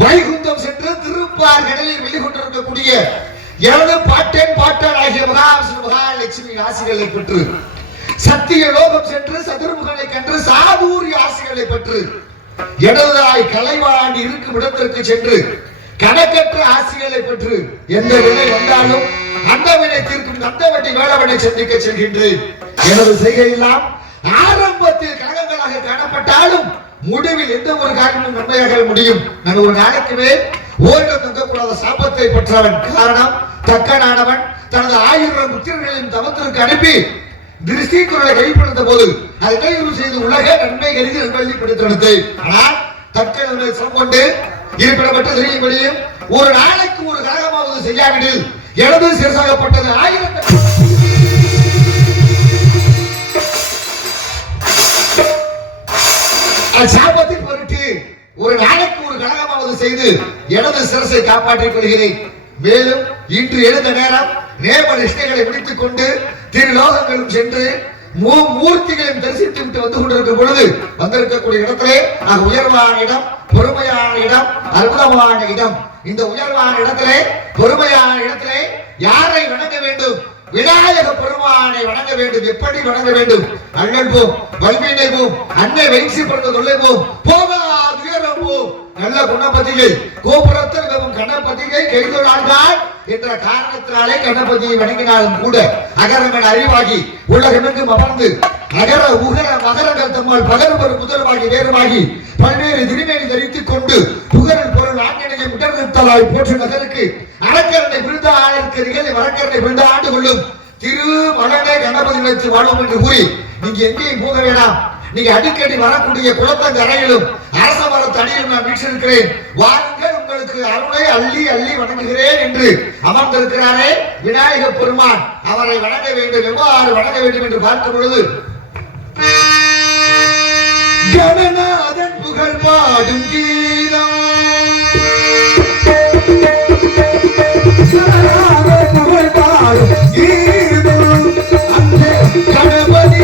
வைகுந்தம் சென்று திருப்பார் கடலில் வெளிக்கொண்டிருக்கக்கூடிய எனது பாட்டன் ஆகிய மகாவிஷ்ணு மகாலட்சுமி ஆசிகளை பெற்று சத்திய லோகம் சென்று சதுர்முகனை கண்டு சாதூரிய ஆசிகளை பெற்று எனதாய் கலைவாண்டி இருக்கும் இடத்திற்கு சென்று கணக்கற்ற ஆசிகளை பெற்று எந்த வினை வந்தாலும் அந்த வினை தீர்க்கும் நந்தவட்டி வேளவனை சந்திக்க செல்கின்றேன். எனது செய்கையெல்லாம் ஆரம்பத்தில் கழகங்களாக காணப்பட்டாலும் முடிவில் எந்த ஒரு காரியமும் நன்மையாக முடியும். நான் ஒரு நாளைக்குமே ஓரிடம் தங்கக்கூடாத சாபத்தை பெற்றவன். காரணம் தக்கனானவன் தனது 1000 புத்திரர்களின் தவத்திற்கு அனுப்பி திருஷ்டி குரலை கைப்படுத்த போது அதை கைது செய்து உலக நன்மை கருதி நல்வழிப்படுத்தெடுத்தேன். ஆனால் தக்கனை கொண்டு இருப்பிடப்பட்டு தெரியும்படியும் ஒரு நாளைக்கு ஒரு கழகமாவது செய்யாவிடில் எனது சிறசாகப்பட்டது 1000 சாபத்தின் பொருட்டு ஒரு நாளைக்கு ஒரு கழகமாவது செய்து எனது சிரசை காப்பாற்றிக் கொள்கிறேன். மேலும் இன்று எழுந்த நேரம் நேம நிஷ்டைகளை முடித்துக் கொண்டு திருலோகங்களும் சென்று மூர்த்திகளையும் தரிசித்து விட்டு வந்து கொண்டிருக்கும் பொழுது வந்திருக்கக்கூடிய இடத்திலே உயர்வான இடம், பொறுமையான இடம், அற்புதமான இடம். இந்த உயர்வான இடத்திலே பொறுமையான இடத்திலே யாரை வணங்க வேண்டும்? விநாயக பெருமானை வணங்க வேண்டும். எப்படி வணங்க வேண்டும்? அண்ணன் போம், வல்மீனை போம், அன்னை வைசி பிறந்த தொல்லை போம், போகாது உயரம் போம், நல்ல குணபதியை கோபுரத்தில் கணபதியை கைதொழாண்டால் என்ற காரணத்தினாலே கணபதியை வணங்கினாலும் கூட அகரங்கள் அறிவாகி உலகமெங்கும் அமர்ந்து அகர உகர மகரங்கள் தம்மால் பகர்வர் முதல்வாகி வேறுவாகி பல்வேறு திருமேனி தரித்துக் கொண்டு புகரில் பொருள் ஆங்கினையை முடர்த்தலாய் போற்று நகருக்கு அரக்கரனை விழுந்த ஆளுக்கு நிகழ்ச்சி வழக்கரனை விழுந்த ஆண்டு கொள்ளும் திருமலனை கணபதி நினைத்து வாழும் என்று கூறி நீங்க எங்கேயும் போக வேண்டாம். நீங்க அடிக்கடி வரக்கூடிய குளத்தங்கரையிலும் அரச மரத்தடியிலும் நான் வீற்றிருக்கிறேன். வாருங்கள், உங்களுக்கு அருளை அள்ளி அள்ளி வணங்குகிறேன் என்று அமர்ந்திருக்கிறாரே விநாயக பெருமான். அவரை வணங்க வேண்டும். எவ்வாறு வணங்க வேண்டும் என்று பார்க்கும் பொழுது கணநாதன் புகழ் பாடும் கீதம், புகழ் பாடும் கீதம், அந்த கணபதி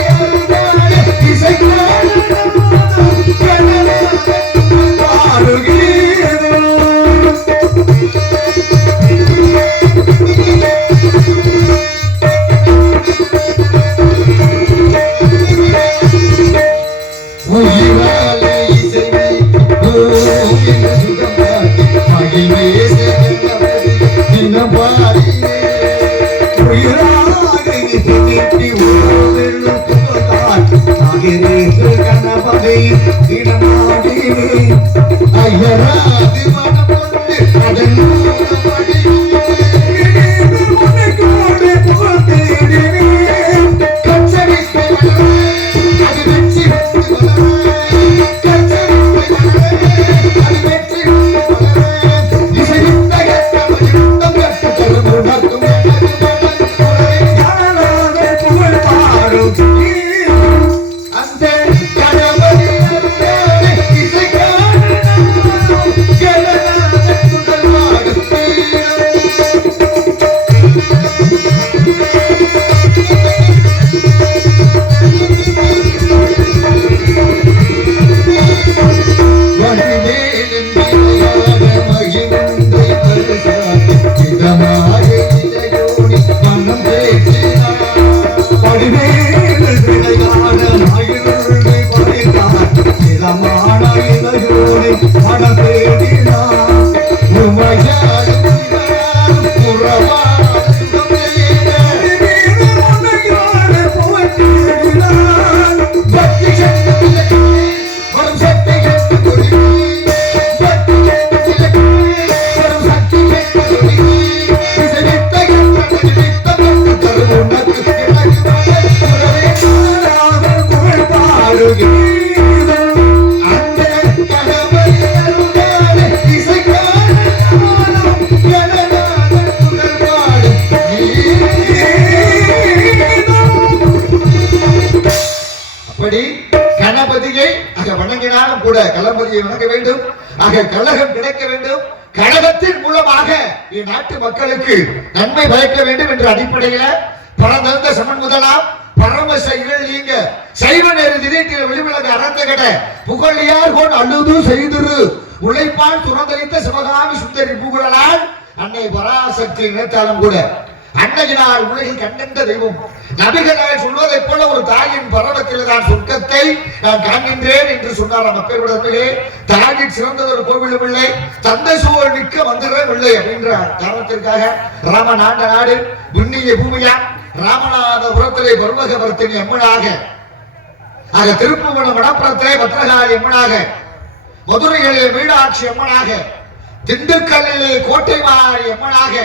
Get it! கணபதியை வணங்கினாலும் கூட கணபதியை வணங்க வேண்டும். கழகம் கிடைக்க வேண்டும். கழகத்தின் மூலமாக இந்நாட்டு மக்களுக்கு நன்மை பயக்க வேண்டும் என்ற அடிப்படையில் பரந்த சமன் முதலாம் பரமச இகழ் நீங்க சைவ நேரு திடீர் வெளிவிலக அறந்தகட புகழியார் கோன் அழுது செய்துரு உழைப்பால் துறந்தளித்த சிவகாமி சுந்தரி புகழலால் அன்னை பராசக்தி நினைத்தாலும் கூட அன்னையினால் உலகில் கண்டென்ற தெய்வம் நபிகளால் சொல்வதைப் போல ஒரு தாயின் பரவத்தில் தான் சொர்க்கத்தை நான் காண்கின்றேன் என்று சொன்னார். மக்களுடைய தாயின் சிறந்ததொரு கோவிலும் இல்லை, தந்தை சூழல் மிக்க மந்திரம் இல்லை அப்படின்ற காரணத்திற்காக ராமன் ஆண்ட நாடு புண்ணிய பூமியா ராமநாதபுரத்திலே பருவகவர்த்தினி அம்மனாக, திருப்புவனம் வடப்புறத்திலே பத்ரகாளி அம்மனாக, மதுரையிலே மீனாட்சி அம்மனாக, திண்டுக்கல்லிலே கோட்டை மாறி அம்மனாக,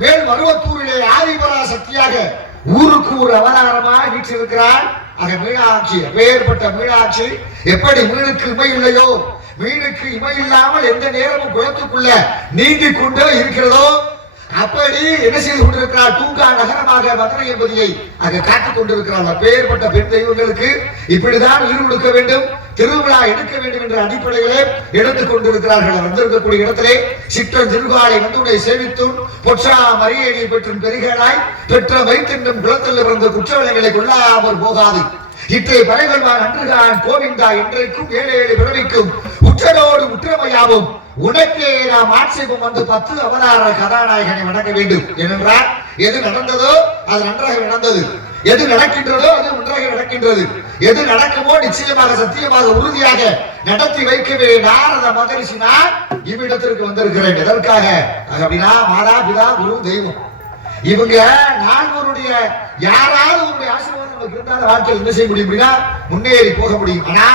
மேல் மருவத்தூரிலே ஆதிபரா சக்தியாக ஊருக்கு ஒரு அவதாரமாக வீற்றிருக்கிறார். மீனாட்சி வேறுபட்ட மீனாட்சி எப்படி மீனுக்கு இமை இல்லையோ, மீனுக்கு இமை இல்லாமல் எந்த நேரமும் குளத்துக்குள்ள நீந்திக் கொண்டே இருக்கிறதோ அப்படி என்ன செய்து கொண்டிருக்கிறார். தூங்கா நகரமாக மதுரை என்பதியை காத்துக் கொண்டிருக்கிறார். அப்பேற்பட்ட பெண் தெய்வங்களுக்கு இப்படிதான் உயிர் கொடுக்க வேண்டும், திருவிழா எடுக்க வேண்டும் என்ற அடிப்படையிலே எடுத்துக் கொண்டிருக்கிறார்கள். வந்திருக்கக்கூடிய இடத்திலே சிற்றன் திருகாலை வந்து சேவித்தும் பொற்றா மரியணி பெற்றும் பெருகனாய் பெற்ற வைத்தென்றும் குளத்தில் பிறந்த குற்றவாளிகளை கொள்ளாமல் போகாது. இற்றை பறைகொள்வான் அன்றுகான் கோவிந்தா என்றைக்கும் ஏழு ஏழு பிறவிக்கும் உற்றனோடு உற்றமையாவும் உனக்கே நாம் ஆட்சேபம் வந்து 10 அவதார கதாநாயகனை வணங்க வேண்டும். ஏனென்றால் எது நடந்ததோ அது நன்றாக நடந்தது, எது நடக்கின்றதோ அது ஒன்றாக நடக்கின்றது, எது நடக்குமோ நிச்சயமாக சத்தியமாக உறுதியாக நடத்தி வைக்கவே நாரத மகரிஷி நான் இவ்விடத்திற்கு வந்திருக்கிறேன். எதற்காக அப்படின்னா மாதா பிதா குரு தெய்வம் இவங்க நால்வருடைய யாராவது உங்களுடைய ஆசீர்வாதம் நமக்கு இருந்தாலும் வாழ்க்கையில் என்ன செய்ய முடியும் அப்படின்னா முன்னேறி போக முடியும். ஆனா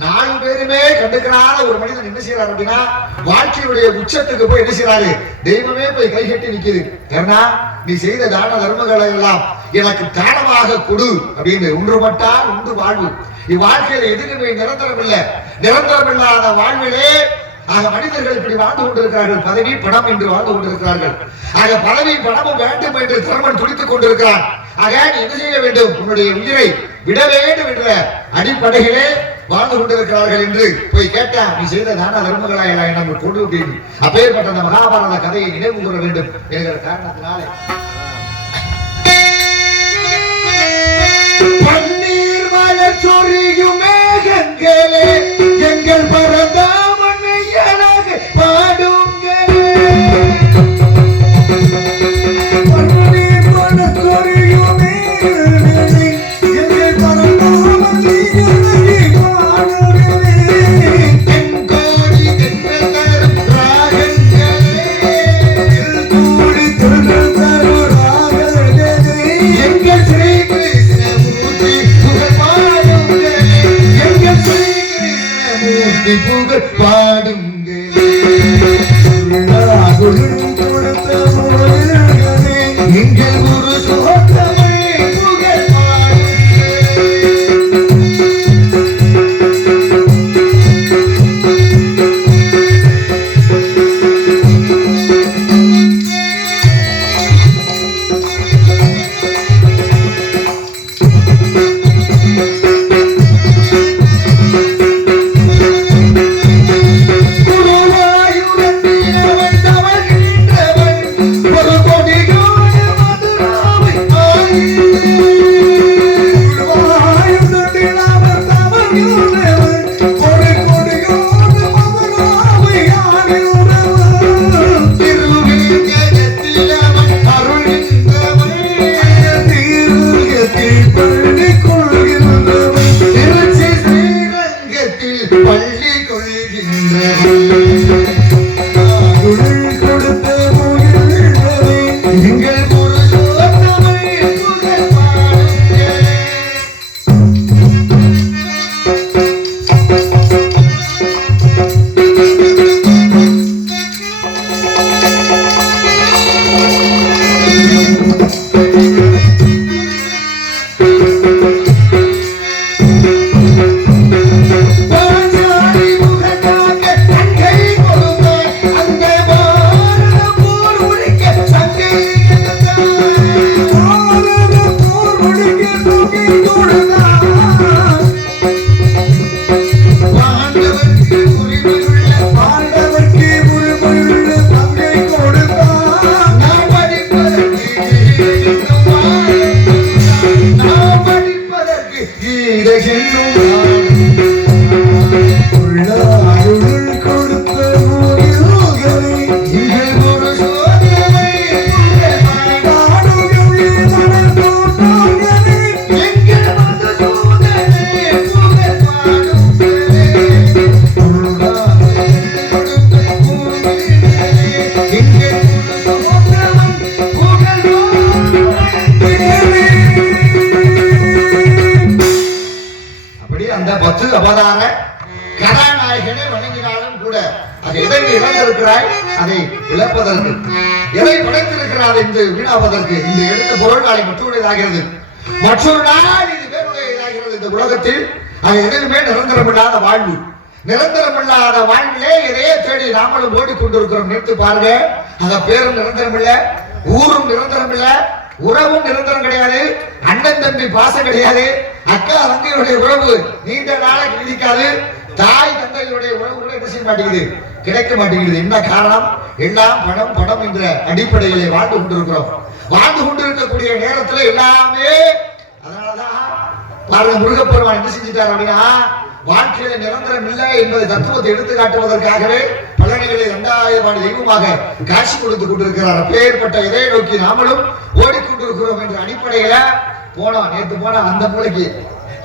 4 பேருமே கண்டுக்கிறாத ஒரு மனிதன் என்ன செய்யறாரு அப்படின்னா வாழ்க்கையுடைய உச்சத்துக்கு போய் என்ன செய்யறாரு, தெய்வமே போய் கைகட்டி நிக்குது. ஏன்னா நீ செய்த தான தர்மங்களை எல்லாம் எனக்கு தானமாக கொடு அப்படின்னு ஒன்றுபட்டால் உண்டு வாழ்வு. இவ்வாழ்க்கையில எதுவுமே நிரந்தரம் இல்லை. நிரந்தரம் இல்லாத வாழ்விலே மனிதர்கள் இப்படி வாழ்ந்து கொண்டிருக்கிறார்கள். பதவி பணம் என்று வாழ்ந்து கொண்டிருக்கிறார்கள். பதவி பணமும் வேண்டும் என்று தர்மன் துடித்துக் கொண்டிருக்கிறான். நீ என்ன செய்ய வேண்டும், உன்னுடைய உயிரை விட வேண்டும் என்ற அடிப்படையிலே வாழ்ந்து கொண்டிருக்கிறார்கள் என்று போய் கேட்டா நீ செய்த தான தர்மங்களாய் எல்லாம் நம்ம கொண்டு அப்படின்னு அப்பேற்பட்ட அந்த மகாபாரத கதையை நினைவு கூற வேண்டும் என்கிற காரணத்தினாலே பன்னீர் மலர் சொரியும் மேகங்களே எங்கள் பரந்தாமனை எனக்கு பாடுங்களே, பன்னீர் மலர் சொரியும் மேகங்களே எங்கள் பரந்தாமனை ராகங்களே அவதார கதாநாயகனை வணங்கினாலும் கூட அது எதை இழந்திருக்கிறாய் அதை இழப்பதற்கு, எதை படைத்திருக்கிறார் என்று வீணாவதற்கு இந்த எடுத்த பொருள் நாளை மற்றொருடையதாகிறது, மற்றொரு நாள் இது வேறுடையதாகிறது. இந்த உலகத்தில் அது எதுவுமே நிரந்தரமில்லாத வாழ்வு, நிரந்தரமில்லாத வாழ்விலே எதையே தேடி நாமளும் ஓடிக்கொண்டிருக்கிறோம். நினைத்து பாருங்க, அந்த பேரும் நிரந்தரம் இல்ல, ஊரும் நிரந்தரம் இல்ல, உறவும் நிரந்தரம் கிடையாது, அண்ணன் தம்பி பாசம் கிடையாது, அக்கா தங்கையுடைய உறவு நீண்ட நாளைக்கு நீடிக்காது, தாய் தந்தையுடைய உறவு கூட என்ன செய்ய மாட்டேங்குது, கிடைக்க மாட்டேங்குது. என்ன காரணம்? எல்லாம் பணம் பணம் என்ற அடிப்படையிலே வாழ்ந்து கொண்டிருக்கிறோம். வாழ்ந்து கொண்டிருக்கக்கூடிய நேரத்தில் எல்லாமே, அதனாலதான் பாருங்க முருகப்பெருமான் என்ன செஞ்சிட்டார் அப்படின்னா, வாழ்க்கையில நிரந்தரம் இல்லை என்பதை தத்துவத்தை எடுத்து காட்டுவதற்காகவே பழனிகளை 2000 ஆண்டு தெய்வமாக காட்சி கொடுத்து கொண்டிருக்கிறார். அப்பேற்பட்ட இதை நோக்கி நாமளும் ஓடிக்கொண்டிருக்கிறோம் என்ற அடிப்படையில போனோம். நேற்று போன அந்த மூளைக்கு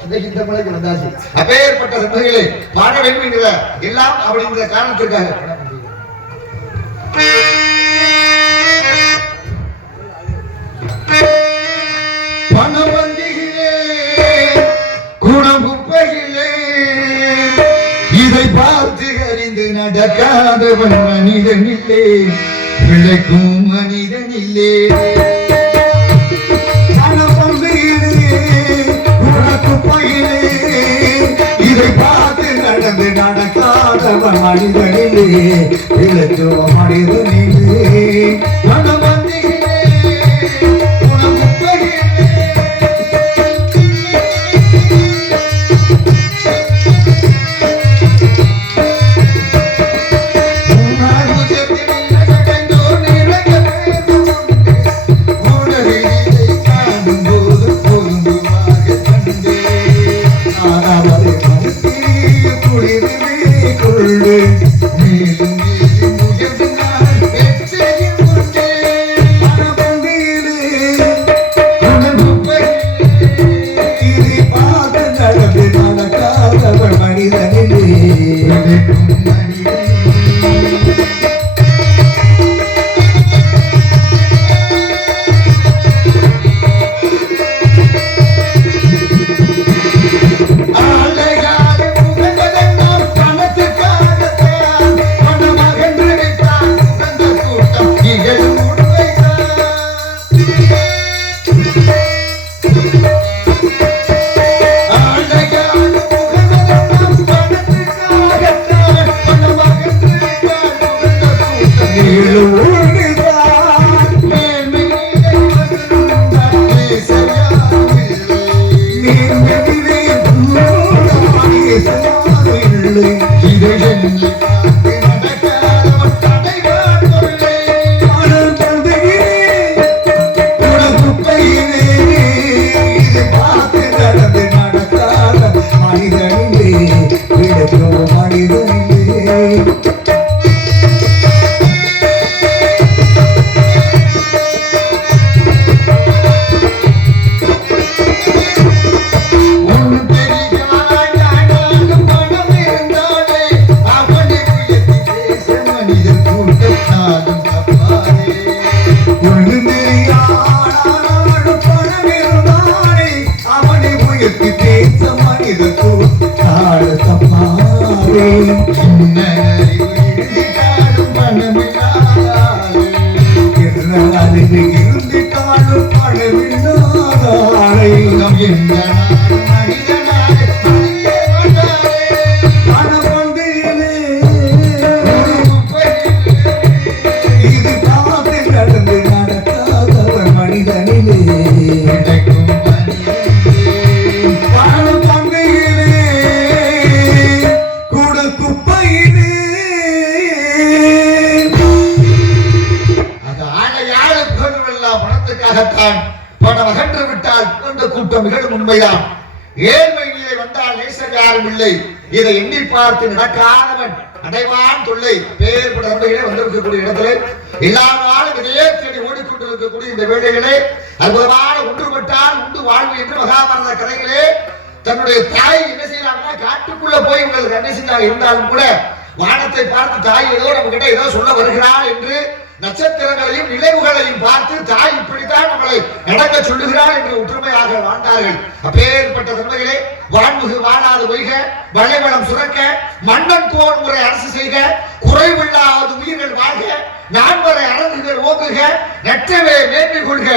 இன்னைக்கு இந்த மூளைக்கு வந்தாச்சு. அப்பேற்பட்ட சந்தைகளை பாட வேண்டும் என்கிற எல்லாம் அப்படிங்கிற காரணத்திற்காக பணம் வந்திகளே குணமுப்பையிலே இதை பார்த்து அறிந்து நடக்காதவன் மனிதனில்லே, பிழைக்கும் மனிதனில்லே. இதை பார்த்து நடந்து நடக்காதவன் மனிதனிலே, பிழைக்கும் மனிதனில்லே. பணம் வந்திகளே குணமுப்பையிலே நேசர் யாரும் இல்லை. இதை எண்ணி பார்த்து நடக்காதவன் அடைவான் தொல்லை. பேர்பட்ட நன்மைகளே வந்திருக்கக்கூடிய இடத்திலே எல்லா நாளும் இதையே தேடி ஓடிக்கொண்டிருக்கக்கூடிய இந்த வேளைகளே அற்புதமான ஒன்றுபட்டால் உண்டு வாழ்வு என்று மகாபாரத கதைகளே தன்னுடைய தாய் என்ன செய்யறாங்கன்னா காட்டுக்குள்ள போய் உங்களுக்கு என்ன செஞ்சாங்க இருந்தாலும் கூட வானத்தை பார்த்து தாய் ஏதோ நம்ம கிட்ட ஏதோ சொல்ல வருகிறாள் என்று நட்சத்திரங்களையும் நிலைவுகளையும் பார்த்து தாய் இப்படித்தான் நம்மளை நடக்க சொல்லுகிறாள் என்று ஒற்றுமையாக வாழ்ந்தார்கள். அப்பேற்பட்ட தன்மைகளே வாழ்முகு வாழாது வைக வளைவளம் சுரக்க மன்னன் கோன் முறை அரசு செய்க குறைவில்லாத உயிர்கள் வாழ்க நான்வரை அரங்குகள் ஓங்குக நற்றவே மேன்மை கொள்க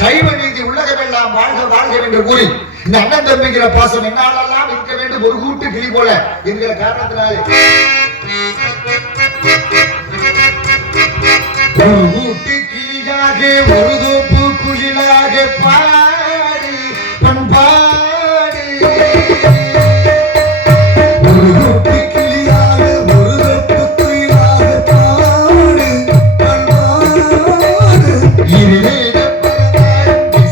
சைவ நீதி உலகமெல்லாம் வாழ்க வாழ்க என்று கூறி இந்த அண்ணன் தம்பிங்கிற பாசம் என்னாலெல்லாம் இருக்க வேண்டும் ஒரு கூட்டு கிளி போல என்கிற காரணத்தினாலே ஒரு கூட்டு கிளியாக ஒரு தோப்பு குயிலாக பாடி பண்பாடு ஒரு கூட்டு கிளியாக ஒரு தோப்பு குயிலாக பாடு பண்பாடு இருவேட பரந்தாய்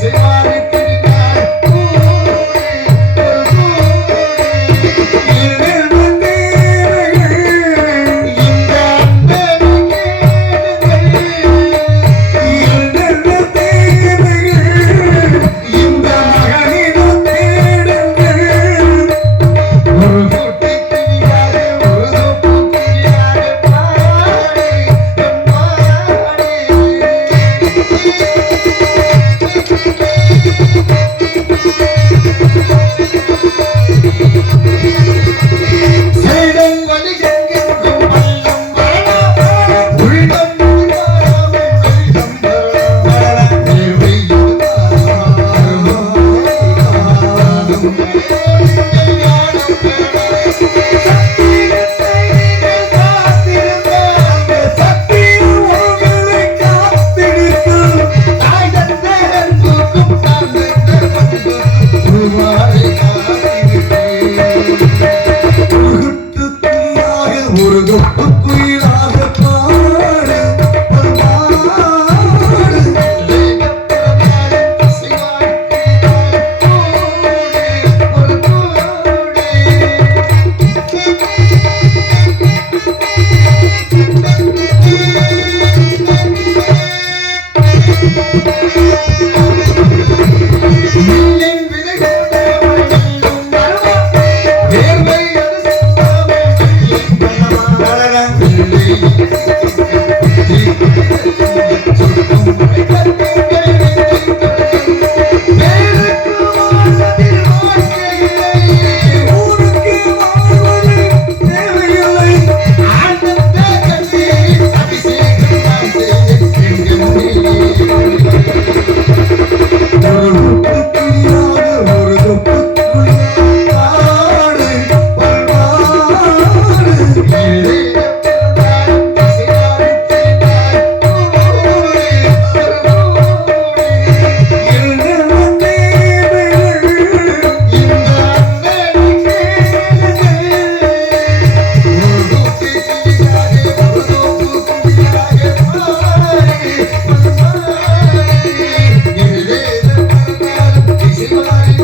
திசைமாறி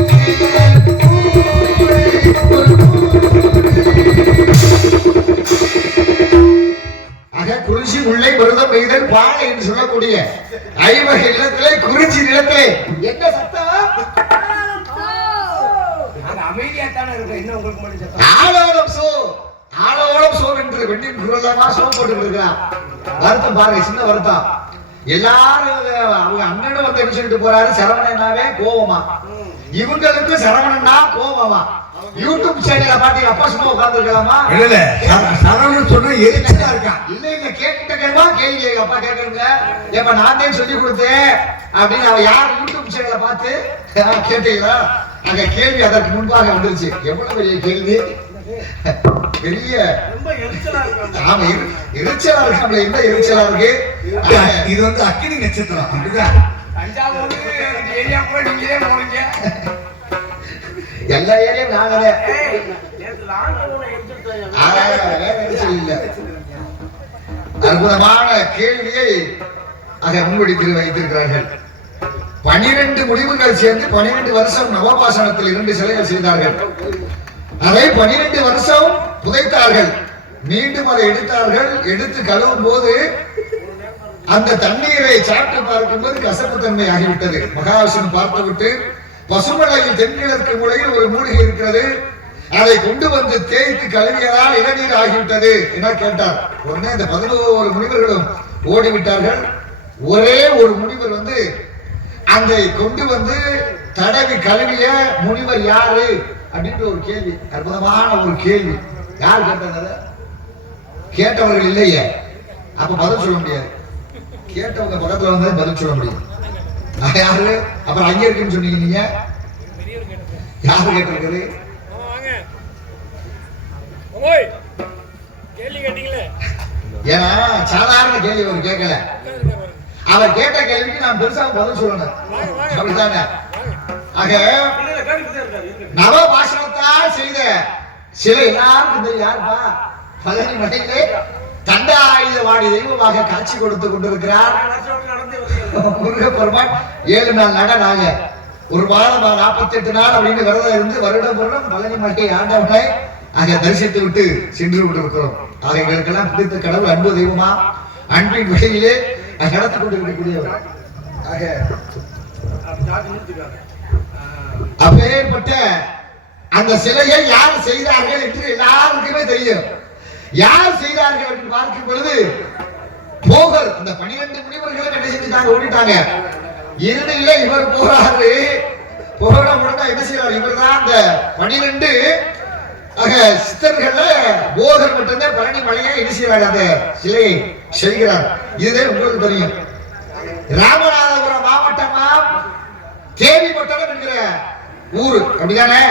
சொல்லக்கூடிய ஐவகை நிலத்திலே குறிச்சி நிலத்திலே என்ன சத்தம் அமைதியாத்தானே இருக்கு. என்ன உங்களுக்கு மட்டும் ஆலோலம் சோ ஆலோலம் சோ என்று வெண்ணின் குரலமா சோ போட்டு இருக்கிறான். வருத்தம் பாருங்க, சின்ன வருத்தம். எல்லாரும் அவங்க அண்ணனும் வந்து என்ன சொல்லிட்டு போறாரு, சரவணனாவே கோவமா, இவங்களுக்கு சரவணனா கோவமா. யூடியூப் சேனல்ல பாத்தீங்க அப்பா சும்மா உட்கார்ந்து இருக்கலாமா? இல்ல சரவணன் சொன்னா எரிச்சலா இருக்கா? இல்ல இல்ல கேட்டுட்டேன் கேள்வி அப்பா கேட்கணுங்க. ஏப்பா நான் தான் சொல்லி கொடுத்தேன் அப்படின்னு அவ யார் யூடியூப் சேனல்ல பார்த்து கேட்டீங்களா? அங்க கேள்வி அதற்கு முன்பாக வந்துருச்சு. எவ்வளவு பெரிய கேள்வி, பெரிய ரொம்ப எரிச்சலா இருக்கு. ஆமா எரிச்சலா இருக்கு. என்ன எரிச்சலா இருக்கு? இது வந்து அக்கினி நட்சத்திரம். அப்படிதான் தஞ்சாவூர் ஏரியா போய் நீங்களே போறீங்க. எல்லா ஏரியாவும் நாங்களே அற்புதமான கேள்வியை முன்வடித்து வைத்திருக்கிறார்கள். 12 முடிவுகள் சேர்ந்து 12 வருஷம் நவபாசனத்தில் 2 சிலைகள் செய்தார்கள். அதை 12 வருஷம் புதைத்தார்கள். மீண்டும் அதை எடுத்தார்கள். எடுத்து கழுவும் போது அந்த தண்ணீரை சாப்பிட்டு பார்க்கும்போது கசப்பு தன்மை ஆகிவிட்டது. மகாவிஷ்ணு பார்த்துவிட்டு பசுமலையில் தென்கிழக்கு மூலையில் ஒரு மூலிகை இருக்கிறது, அதை கொண்டு வந்து தேய்த்து கழுவியதால் இளநீர் ஆகிவிட்டது என கேட்டார். உடனே இந்த 11 முனிவர்களும் ஓடிவிட்டார்கள். ஒரே ஒரு முனிவர் வந்து அதை கொண்டு வந்து தடவி கழுவிய முனிவர் யாரு அப்படின்ற ஒரு கேள்வி, அற்புதமான ஒரு கேள்வி. யார் கேட்டது? கேட்டவர்கள் இல்லையே, அப்ப பதில் சொல்ல முடியாது. கேட்டவங்க பக்கத்துல வந்து பதில் சொல்ல முடியும். யாரு? அப்புறம் அங்கே இருக்குன்னு சொன்னீங்க நீங்க. யாரு கேட்டிருக்கிறது? ஏன்னா சாதாரண கேள்வி அவர் கேட்கல. அவர் கேட்ட கேள்விக்கு நான் பெருசா பதில் சொல்லணும். அப்படித்தானே? ஆக நவபாஷணத்தால் செய்த சிலை எல்லாருக்கும் தெரியும். யாருப்பா? பழனி மலையிலே தண்டாயுதவாடி தெய்வமாக காட்சி கொடுத்து கொண்டிருக்கிறார் முருகப்பெருமான். 7 நாள் நடனாங்க, ஒரு மாதம் 48 நாள் அப்படின்னு விரதம் இருந்து வருடம் பழனி மலை ஆண்டவனை ஆக தரிசித்து விட்டு சென்று கொண்டிருக்கிறோம். ஆக எங்களுக்கெல்லாம் பிடித்த கடவுள் அன்பு தெய்வமா, அன்பின் வழியிலே நடத்தி கொண்டிருக்கக்கூடியவர். ஆக அப்பேற்பட்ட அந்த சிலையை யார் செய்தார்கள் என்று எல்லாருக்குமே தெரியும். யார் செய்தார்கள் என்று பார்க்கும் பொழுது போகர் அந்த 12 முனிவர்களும் என்ன செஞ்சுட்டாங்க? ஓடிட்டாங்க. இறுதியில இவர் போறாரு. போகிற முழுக்க என்ன செய்யறாரு? இவர் தான் அந்த 12 சித்தர்கள்ல போகர் மட்டும்தான் பழனி மலையை என்ன செய்யறாரு? அந்த சிலையை செய்கிறார். இதுதான் உங்களுக்கு தெரியும். ராமநாதபுரம் மாவட்டமா தேவிப்பட்டணம் என்கிற ஊரு, அப்படிதானே?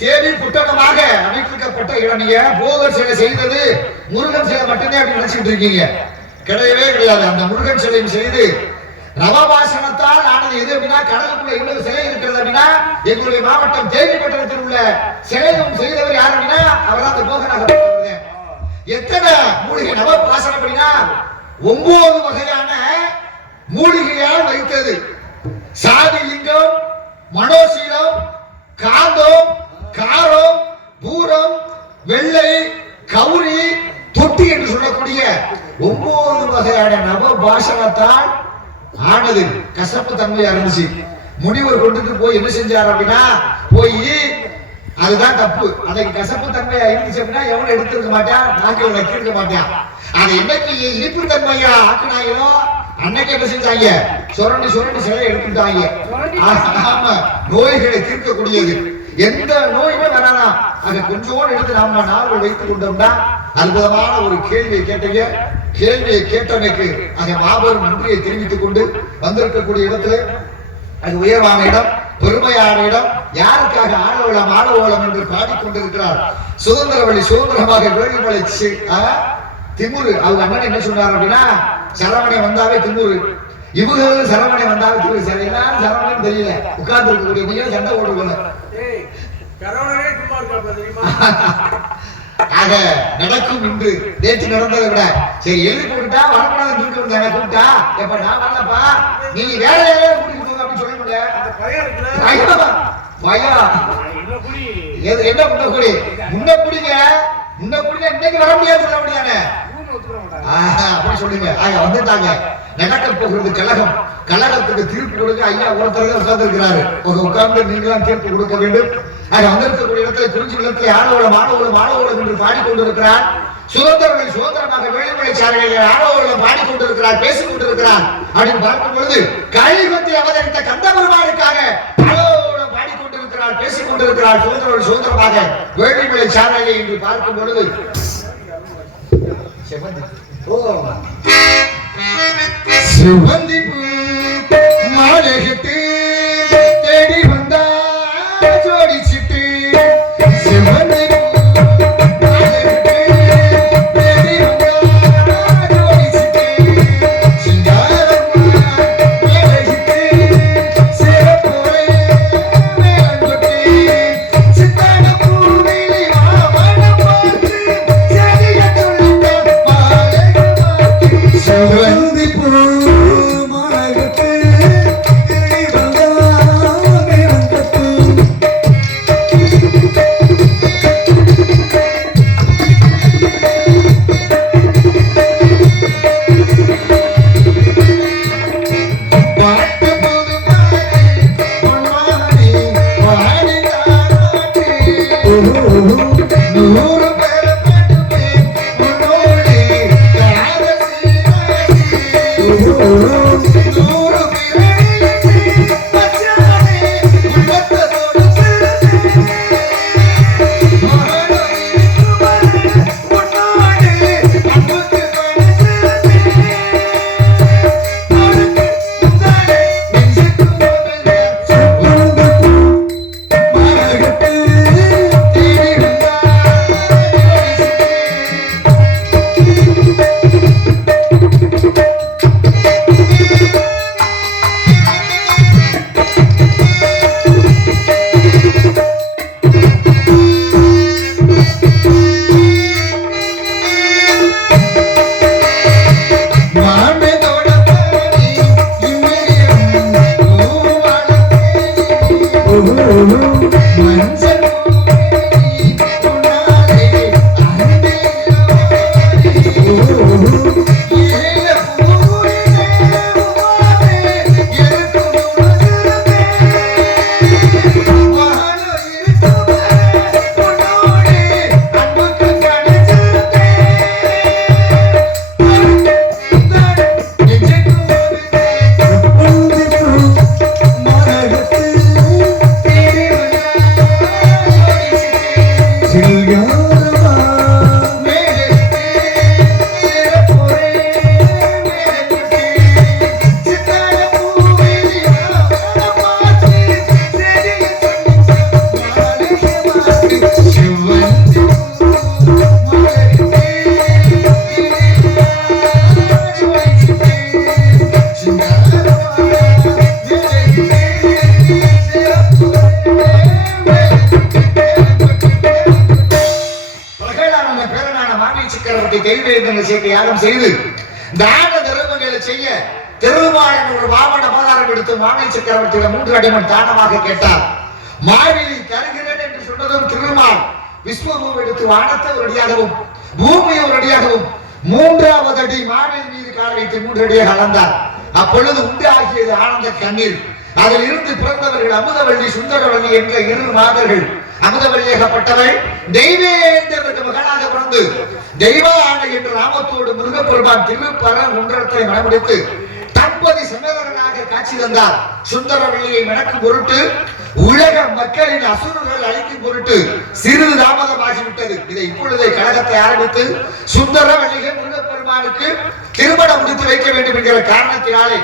தேவி புத்தகமாக அமைக்கப்பட்ட இடனிய போகர் சிலை செய்தது முருகன் சிலை மட்டும்தான் அப்படி நினைச்சிட்டு இருக்கீங்க. கிடையவே கிடையாது. அந்த முருகன் சிலையும் செய்து நவபாஷணத்தால் ஆனது எது அப்படின்னா, கடலுக்குள்ள இவ்வளவு சிலை இருக்கிறது அப்படின்னா எங்களுடைய மாவட்டம் தேவிப்பட்டணத்தில் உள்ள சிலையும் செய்தவர் யார் அப்படின்னா அவர் அந்த போகராக. எத்தனை மூலிகை நவபாஷணம் அப்படின்னா 9 வகையான மூலிகையால் வைத்தது. சாதி லிங்கம், மனோசீலம், காந்தம், காரம், பூரம், வெள்ளை, கௌரி, தொட்டி என்று சொல்லக்கூடிய 9 வகையான நவபாஷணத்தால் ஆனது. கசப்பு தன்மையா இருந்துச்சு. முனிவர் கொண்டுட்டு போய் என்ன செஞ்சார் அப்படின்னா, போய் அதுதான் தப்பு. அன்னைக்கு கசப்பு தன்மையா இருந்துச்சு அப்படின்னா எவனும் எடுத்திருக்க மாட்டான், நாக்கில் வைக்கிருக்க மாட்டான். அதை என்னைக்கு இனிப்பு தன்மையா ஆக்குனாங்களோ அன்னைக்கு என்ன செஞ்சாங்க? சுரண்டி சிலை எடுத்துட்டாங்க. ஆமா, நோய்களை தீர்க்கக்கூடியது. எந்த நோயுமே வராதான். அதை கொஞ்சோடு எடுத்து நாம நாவல் வைத்துக் கொண்டோம்னா அற்புதமான ஒரு கேள்வியை கேட்டீங்க. கேள்வியை கேட்டமைக்கு அங்க மாபெரும் நன்றியை தெரிவித்துக் கொண்டு வந்திருக்கக்கூடிய இடத்துல அது உயர்வான இடம், பெருமையான இடம். யாருக்காக ஆளோளம் என்று பாடிக்கொண்டிருக்கிறார். சுதந்திர வழி சுதந்திரமாக வேலுமலை திமுரு. அவங்க அண்ணன் என்ன சொன்னார் அப்படின்னா, சரவணை வந்தாவே திமுரு, இவங்க சரவணை வந்தாவே திமுரு. சரி, எல்லாரும் சரவணன் தெரியல, உட்கார்ந்து இருக்கக்கூடிய நீங்க சண்டை ஓடுவாங்க. ஆக நடக்கும் இன்று நேற்று நடந்ததை விட சரி எழுதி போட்டுட்டா வரக்கூடாது கூப்பிட்டா எப்ப நான் வரலப்பா நீங்க வேற யாரையும் கூட்டிட்டு போங்க அப்படின்னு சொல்ல முடியல. என்ன முன்னக்குடி முன்னக்குடிங்க முன்னக்குடிங்க இன்னைக்கு வர முடியாது சொல்ல முடியானே அப்படி சொல்லுங்க. வந்துட்டாங்க. நடக்க போகிறது கழகம். கழகத்துக்கு தீர்ப்பு கொடுக்க ஐயா ஒருத்தர் உட்கார்ந்து இருக்கிறாரு. உட்கார்ந்து நீங்களாம் தீர்ப்பு கொடுக்க வேண்டும். வந்திருக்கக்கூடிய இடத்துல குறிஞ்சி நிலத்தில் ஆணவலம் என்று பாடிக்கொண்டிருக்கிறார். சுதந்திரர்கள் சுதந்திரமாக வேலுமலை சாலையில் ஆணவலம் பாடிக்கொண்டிருக்கிறார், பேசிக் கொண்டிருக்கிறார். அப்படின்னு பார்க்கும் பொழுது கலியுகத்தை அவதரித்த கந்தபெருமானுக்காக ஆணவலம் பாடிக்கொண்டிருக்கிறார், பேசிக் கொண்டிருக்கிறார். சுதந்திரர்கள் சுதந்திரமாக வேலுமலை சாலையில் என்று பார்க்கும் பொழுது சிவந்தி மாலைகிட்டு தேடி வந்தா ஜோடிச்சிட்டு சிவந்தி நூறு பேர பெண்ணுமே உன்னோடு காதல் செய்தாடி. நூறு பிறவியில் பச்சானே உள்ளத்தோடு சிறுதே. மகனோ இருக்குவரை உன்னோடு அன்புக்கு மனசிறுதே. அவனுக்கு முந்தானே நெஞ்சுக்கு முதலே செவ்வந்தி மரகட்டு தேடி வந்தாய். மாமேதோட பரணி இமயம் பூவாளத்தேனி. மஞ்சள் பூவேலி உன்னாலே அருந்திலோடி. ஏல பூவிலே உமாவே இருக்கும் உனசிறுதே. மகனோ இருக்குவரை உன்னோடு அன்புக்கு கனசிறுதே. பிரகலாதன பேரனான மாமி சக்கரவர்த்தி தெய்வேந்திர சேர்க்கை யாகம் செய்து தான தர்மங்களை செய்ய திருமாலின் ஒரு வாமன அவதாரம் எடுத்து மாமி சக்கரவர்த்தியிடம் 3 அடிமண் தானமாக கேட்டார். மாவிலி தருகிறேன் என்று சொன்னதும் திருமால் விஸ்வரூபம் எடுத்து வானத்தை ஒரு அடியாகவும் பூமியை ஒரு அடியாகவும் 3வது அடி மாவின் மீது கால் வைத்து 3 அடியாக அளந்தார். அப்பொழுது உண்டாகியது ஆனந்த கண்ணீர். அதில் இருந்து பிறந்தவர்கள் அமுதவள்ளி சுந்தரவள்ளி என்ற 2 மாதர்கள். அமுதவள்ளியாகப்பட்டவள் தெய்வேந்திரனுக்கு மகனாக பிறந்து தெய்வ ஆணை என்று ராமத்தோடு முருகப்பெருமான் திருப்பரங்குன்றத்தை மணமுடித்து தம்பதி சமேதரனாக காட்சி தந்தார். சுந்தரவள்ளியை மணக்கும் பொருட்டு உலக மக்களின் அசுரர்கள் அழிக்கும் பொருட்டு சிறிது தாமதமாகிவிட்டது. இதை இப்பொழுதே கழகத்தை ஆரம்பித்து சுந்தரவள்ளிகள் முருகப்பெருமானுக்கு திருமணம் முடித்து வைக்க வேண்டும் என்கிற காரணத்தினாலே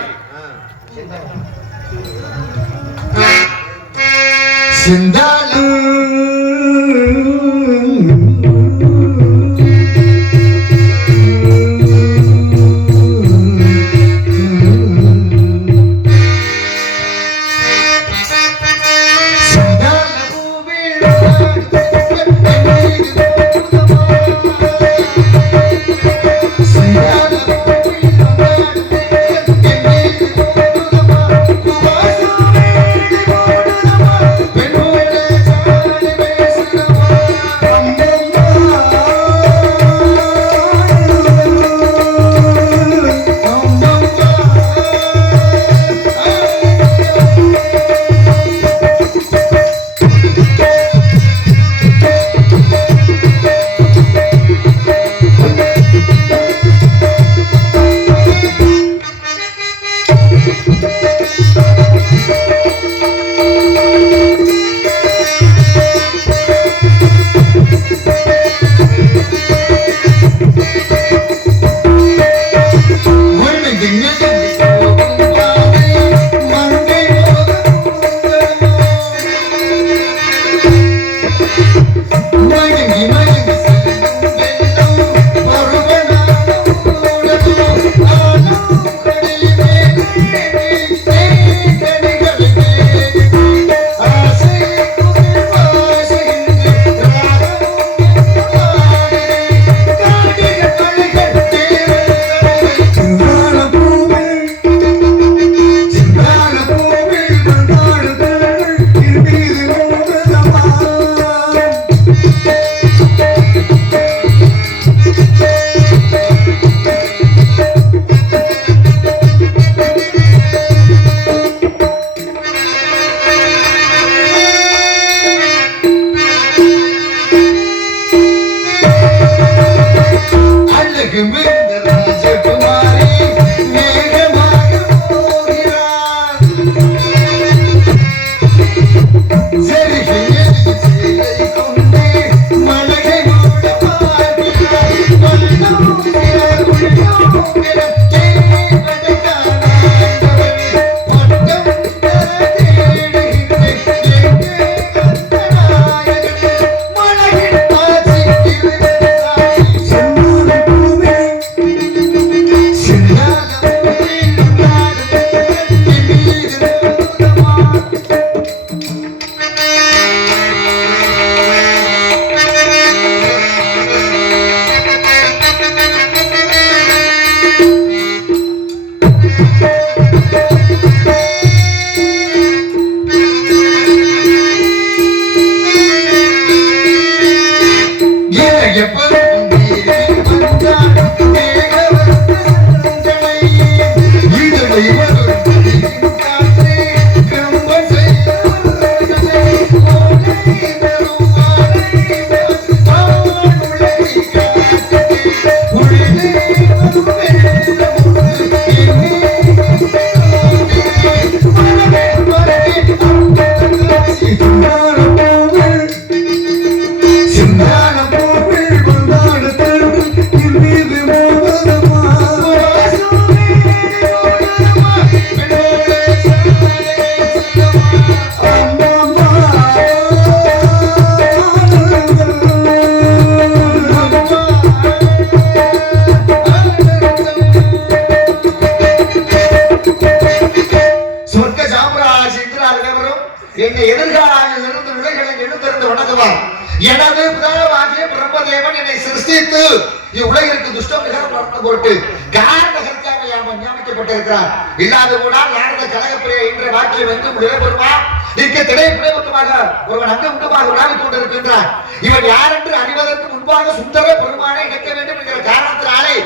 என்னை எதிர்காலில் இருந்து விலைகளை எழுந்திருந்து வணங்குவார். எனது பிதாவாகிய பிரம்மதேவன் என்னை சிருஷ்டித்து இவ்வுலகிற்கு துஷ்டம் நிகழ்வு போட்டு காரணகர்த்தியாக நியமிக்கப்பட்டிருக்கிறார். இல்லாத போனால் நாரத கனகப்பிரியா என்ற வாக்கியம் வந்து பெருமா இருக்க திடை பிரேமத்துமாக ஒருவன் அங்கு உண்டுமாக விளையாடிக் கொண்டிருக்கின்றார். இவன் யார் என்று அறிவதற்கு முன்பாக சுந்தர பெருமானை இணைக்க வேண்டும் என்கிற காரணத்தினாலே